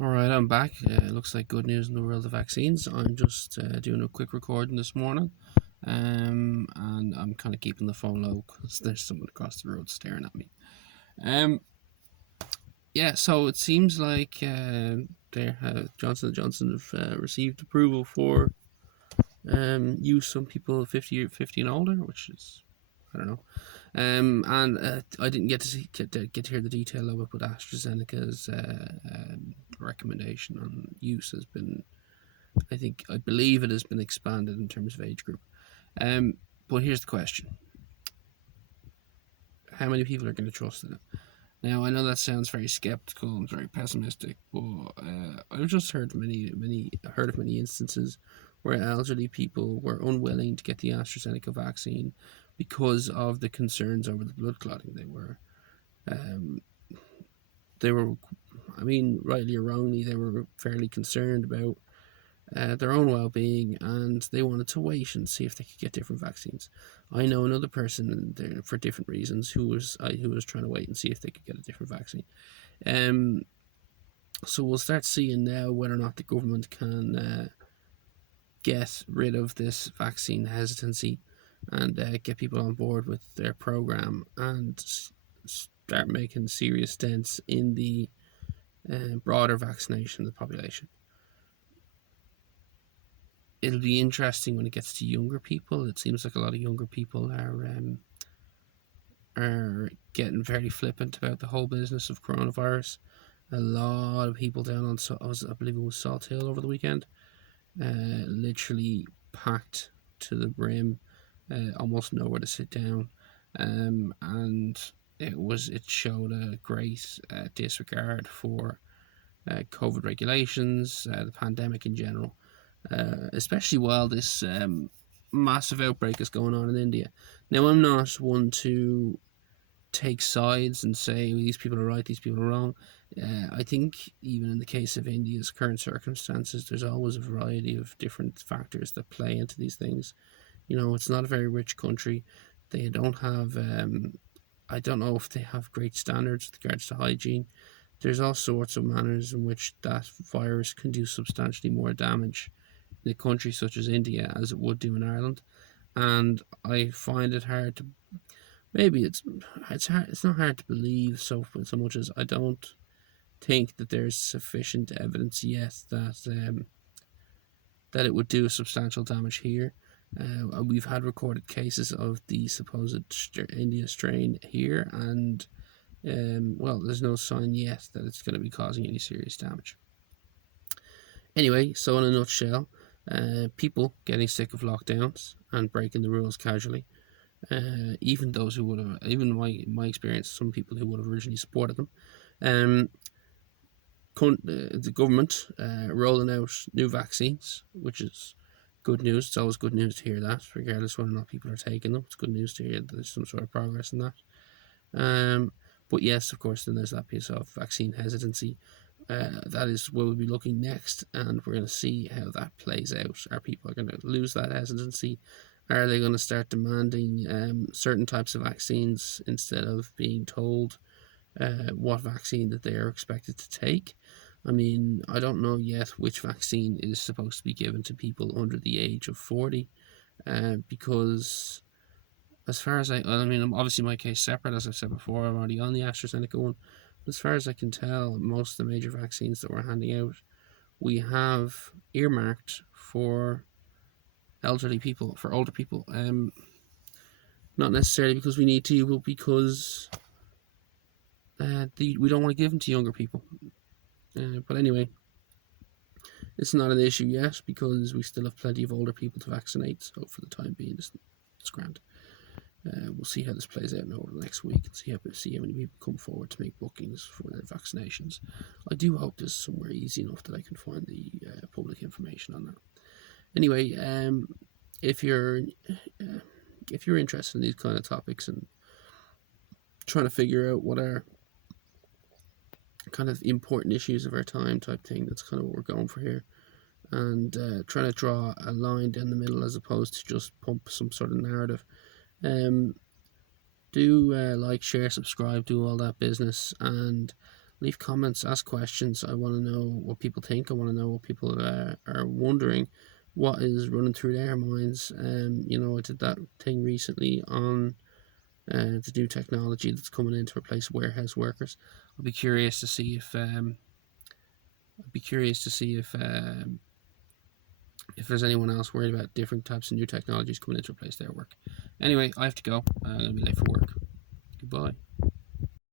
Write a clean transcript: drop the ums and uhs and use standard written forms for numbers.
Alright, I'm back. Looks like good news in the world of vaccines. I'm just doing a quick recording this morning, and I'm kind of keeping the phone low because there's someone across the road staring at me. Um, yeah, so it seems like Johnson & Johnson have received approval for use on people 50 and older, which is, I don't know. And I didn't get to hear the detail of it, but AstraZeneca's recommendation on use has been, I believe it has been expanded in terms of age group. But here's the question: how many people are going to trust in it? Now, I know that sounds very skeptical and very pessimistic, but I've just heard of many instances where elderly people were unwilling to get the AstraZeneca vaccine because of the concerns over the blood clotting. Um, they were, I mean, rightly or wrongly, they were fairly concerned about their own well-being, and they wanted to wait and see if they could get different vaccines. I know another person there for different reasons who was trying to wait and see if they could get a different vaccine. So we'll start seeing now whether or not the government can get rid of this vaccine hesitancy and get people on board with their program and start making serious dents in the broader vaccination of the population. It'll be interesting when it gets to younger people. It seems like a lot of younger people are getting very flippant about the whole business of coronavirus. A lot of people down on, I believe it was Salt Hill over the weekend, literally packed to the brim, almost nowhere to sit down, and it showed a great disregard for COVID regulations, the pandemic in general, especially while this massive outbreak is going on in India. Now, I'm not one to take sides and say these people are right, these people are wrong. I think even in the case of India's current circumstances, there's always a variety of different factors that play into these things. You know, it's not a very rich country. They don't have, I don't know if they have great standards with regards to hygiene. There's all sorts of manners in which that virus can do substantially more damage in a country such as India as it would do in Ireland. And I find it hard to, maybe it's not hard to believe so much as I don't think that there's sufficient evidence yet that it would do substantial damage here. We've had recorded cases of the supposed India strain here, and well, there's no sign yet that it's going to be causing any serious damage. Anyway, so in a nutshell, people getting sick of lockdowns and breaking the rules casually, even those who would have, even my experience, some people who would have originally supported them, the government rolling out new vaccines, which is good news. It's always good news to hear that, regardless whether or not people are taking them. It's good news to hear that there's some sort of progress in that. But yes, of course, then there's that piece of vaccine hesitancy. That is where we'll be looking next, and we're going to see how that plays out. Are people going to lose that hesitancy? Are they going to start demanding certain types of vaccines instead of being told what vaccine that they are expected to take? I mean, I don't know yet which vaccine is supposed to be given to people under the age of 40, because as far as I mean, obviously my case separate, as I've said before, I'm already on the AstraZeneca one. But as far as I can tell, most of the major vaccines that we're handing out, we have earmarked for elderly people, for older people. Not necessarily because we need to, but because we don't want to give them to younger people. But anyway, it's not an issue yet because we still have plenty of older people to vaccinate. So for the time being, it's grand. We'll see how this plays out now over the next week and see how many people come forward to make bookings for their vaccinations. I do hope there's somewhere easy enough that I can find the public information on that. Anyway, if you're interested in these kind of topics and trying to figure out what are kind of important issues of our time type thing, that's kind of what we're going for here, and trying to draw a line down the middle as opposed to just pump some sort of narrative. Do like, share, subscribe, do all that business, and leave comments, ask questions. I want to know what people think. I want to know what people are wondering, what is running through their minds. I did that thing recently on the new technology that's coming in to replace warehouse workers. I'll be curious to see if there's anyone else worried about different types of new technologies coming in to replace their work. Anyway, I have to go. I'm gonna be late for work. Goodbye.